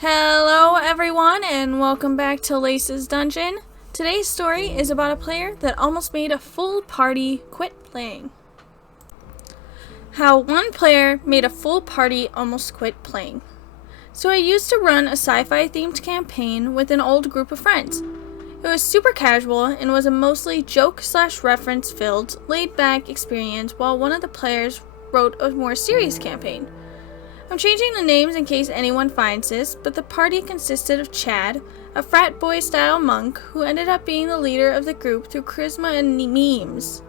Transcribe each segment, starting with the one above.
Hello everyone and welcome back to Lace's Dungeon. Today's story is about a player that almost made a full party quit playing. How one player made a full party almost quit playing. So I used to run a sci-fi themed campaign with an old group of friends. It was super casual and was a mostly joke/reference filled, laid back experience while one of the players wrote a more serious campaign. I'm changing the names in case anyone finds this, but the party consisted of Chad, a frat boy style monk who ended up being the leader of the group through charisma and memes.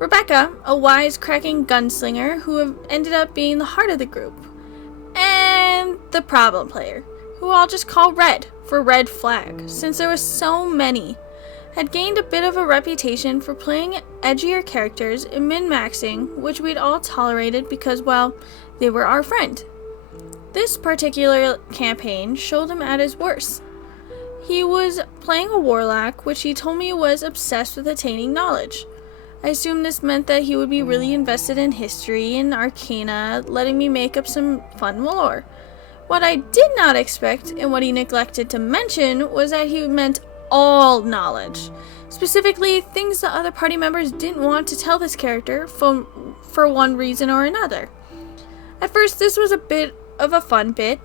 Rebecca, a wise-cracking gunslinger who ended up being the heart of the group. And the problem player, who I'll just call Red for Red Flag, since there were so many, had gained a bit of a reputation for playing edgier characters and min-maxing, which we'd all tolerated because, well, they were our friend. This particular campaign showed him at his worst. He was playing a warlock, which he told me was obsessed with attaining knowledge. I assumed this meant that he would be really invested in history and arcana, letting me make up some fun lore. What I did not expect, and what he neglected to mention, was that he meant all knowledge. Specifically, things the other party members didn't want to tell this character for one reason or another. At first, this was a bit of a fun bit,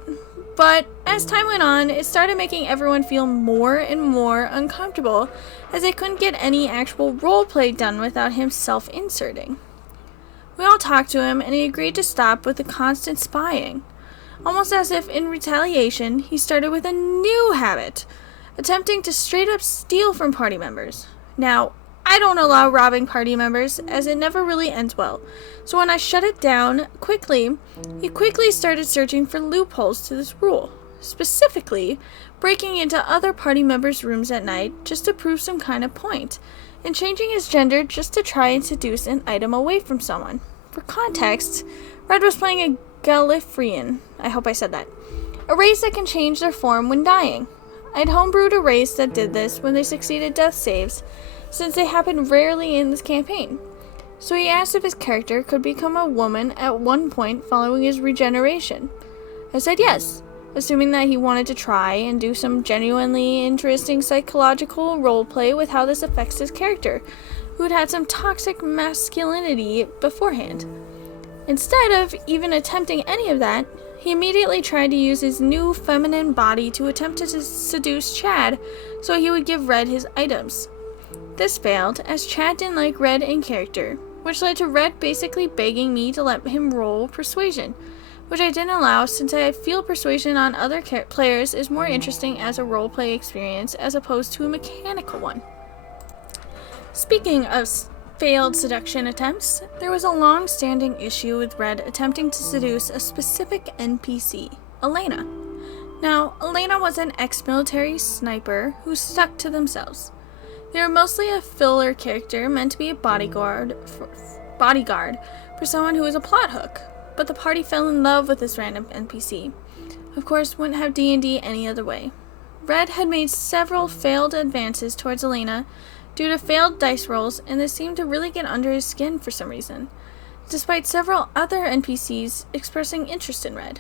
but as time went on, it started making everyone feel more and more uncomfortable, as they couldn't get any actual roleplay done without him self-inserting. We all talked to him, and he agreed to stop with the constant spying, almost as if in retaliation, he started with a new habit, attempting to straight up steal from party members. Now, I don't allow robbing party members, as it never really ends well. So when I shut it down he quickly started searching for loopholes to this rule. Specifically, breaking into other party members' rooms at night just to prove some kind of point, and changing his gender just to try and seduce an item away from someone. For context, Red was playing a Gallifreyan, I hope I said that, a race that can change their form when dying. I'd homebrewed a race that did this when they succeeded death saves, since they happened rarely in this campaign. So he asked if his character could become a woman at one point following his regeneration. I said yes, assuming that he wanted to try and do some genuinely interesting psychological roleplay with how this affects his character, who'd had some toxic masculinity beforehand. Instead of even attempting any of that, he immediately tried to use his new feminine body to attempt to seduce Chad so he would give Red his items. This failed, as Chad didn't like Red in character, which led to Red basically begging me to let him roll persuasion, which I didn't allow since I feel persuasion on other players is more interesting as a roleplay experience as opposed to a mechanical one. Speaking of failed seduction attempts, there was a long-standing issue with Red attempting to seduce a specific NPC, Elena. Now, Elena was an ex-military sniper who stuck to themselves. They were mostly a filler character meant to be a bodyguard for someone who was a plot hook, but the party fell in love with this random NPC. Of course, wouldn't have D&D any other way. Red had made several failed advances towards Elena due to failed dice rolls, and this seemed to really get under his skin for some reason, despite several other NPCs expressing interest in Red.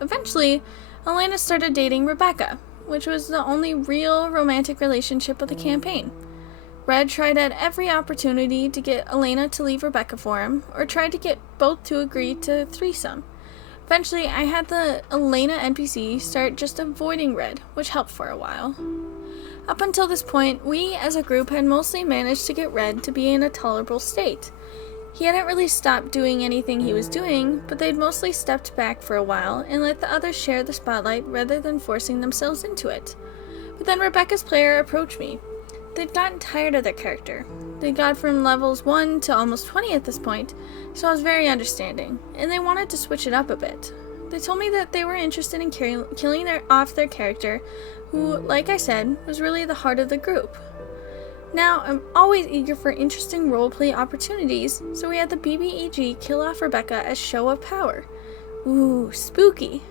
Eventually, Elena started dating Rebecca, which was the only real romantic relationship of the campaign. Red tried at every opportunity to get Elena to leave Rebecca for him, or tried to get both to agree to threesome. Eventually, I had the Elena NPC start just avoiding Red, which helped for a while. Up until this point, we as a group had mostly managed to get Red to be in a tolerable state. He hadn't really stopped doing anything he was doing, but they'd mostly stepped back for a while and let the others share the spotlight rather than forcing themselves into it. But then Rebecca's player approached me. They'd gotten tired of their character. They'd got from levels 1 to almost 20 at this point, so I was very understanding, and they wanted to switch it up a bit. They told me that they were interested in killing off their character, who, like I said, was really the heart of the group. Now, I'm always eager for interesting roleplay opportunities, so we had the BBEG kill off Rebecca as show of power. Ooh, spooky.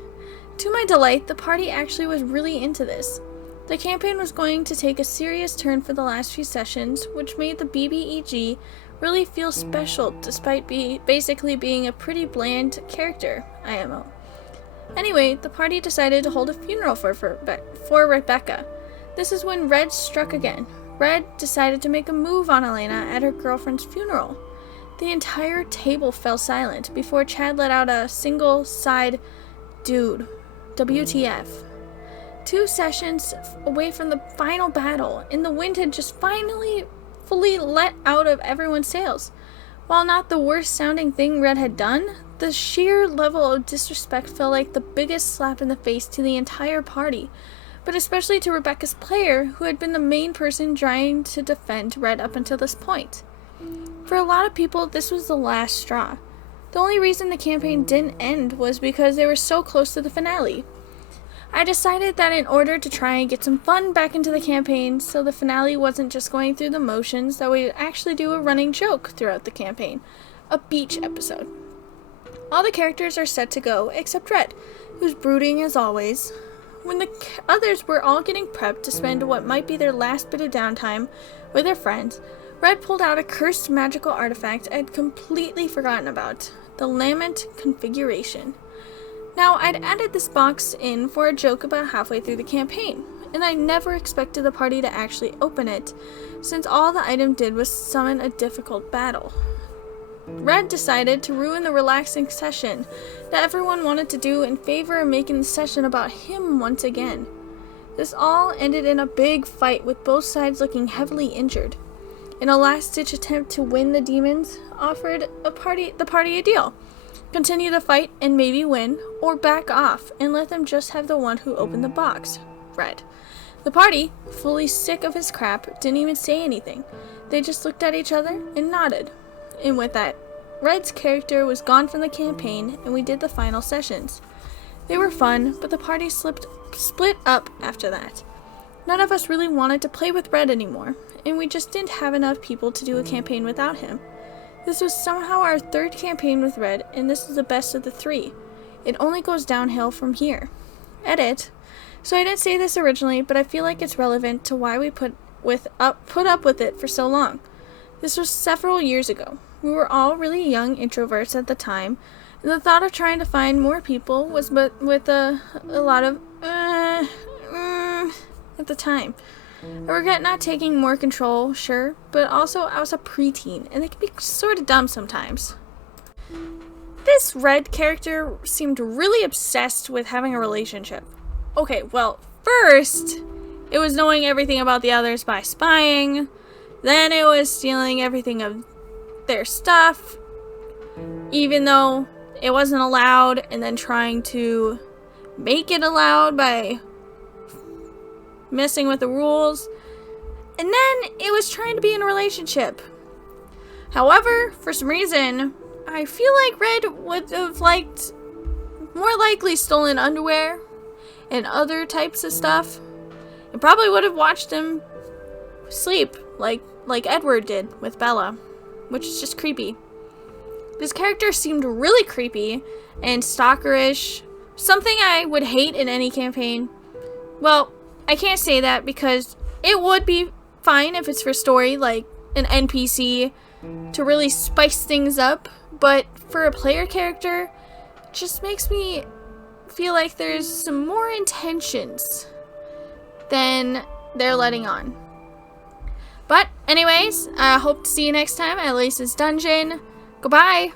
To my delight, the party actually was really into this. The campaign was going to take a serious turn for the last few sessions, which made the BBEG really feel special despite basically being a pretty bland character, IMO. Anyway, the party decided to hold a funeral for Rebecca. This is when Red struck again. Red decided to make a move on Elena at her girlfriend's funeral. The entire table fell silent before Chad let out a single side, "Dude, WTF." 2 sessions away from the final battle, and the wind had just finally fully let out of everyone's sails. While not the worst sounding thing Red had done, the sheer level of disrespect felt like the biggest slap in the face to the entire party, but especially to Rebecca's player, who had been the main person trying to defend Red up until this point. For a lot of people, this was the last straw. The only reason the campaign didn't end was because they were so close to the finale. I decided that in order to try and get some fun back into the campaign, so the finale wasn't just going through the motions, that we'd actually do a running joke throughout the campaign, a beach episode. All the characters are set to go, except Red, who's brooding as always. When the others were all getting prepped to spend what might be their last bit of downtime with their friends, Red pulled out a cursed magical artifact I'd completely forgotten about, the Lament Configuration. Now, I'd added this box in for a joke about halfway through the campaign, and I never expected the party to actually open it, since all the item did was summon a difficult battle. Red decided to ruin the relaxing session that everyone wanted to do in favor of making the session about him once again. This all ended in a big fight with both sides looking heavily injured. In a last-ditch attempt to win, the demons offered the party a deal. Continue the fight and maybe win, or back off and let them just have the one who opened the box, Red. The party, fully sick of his crap, didn't even say anything. They just looked at each other and nodded. And with that, Red's character was gone from the campaign, and we did the final sessions. They were fun, but the party split up after that. None of us really wanted to play with Red anymore, and we just didn't have enough people to do a campaign without him. This was somehow our 3rd campaign with Red, and this is the best of the 3. It only goes downhill from here. Edit. So I didn't say this originally, but I feel like it's relevant to why we put up with it for so long. This was several years ago. We were all really young introverts at the time, and the thought of trying to find more people was with a lot of at the time. I regret not taking more control, sure, but also I was a preteen, and they can be sort of dumb sometimes. This Red character seemed really obsessed with having a relationship. Okay, well, first, it was knowing everything about the others by spying, then it was stealing everything of their stuff, even though it wasn't allowed, and then trying to make it allowed by messing with the rules, and then it was trying to be in a relationship. However, for some reason, I feel like Red would have more likely stolen underwear and other types of stuff, and probably would have watched him sleep like Edward did with Bella, which is just creepy. This character seemed really creepy and stalkerish, something I would hate in any campaign. Well, I can't say that because it would be fine if it's for story, like an NPC, to really spice things up, but for a player character, it just makes me feel like there's some more intentions than they're letting on. But anyways, I hope to see you next time at Lisa's Dungeon. Goodbye!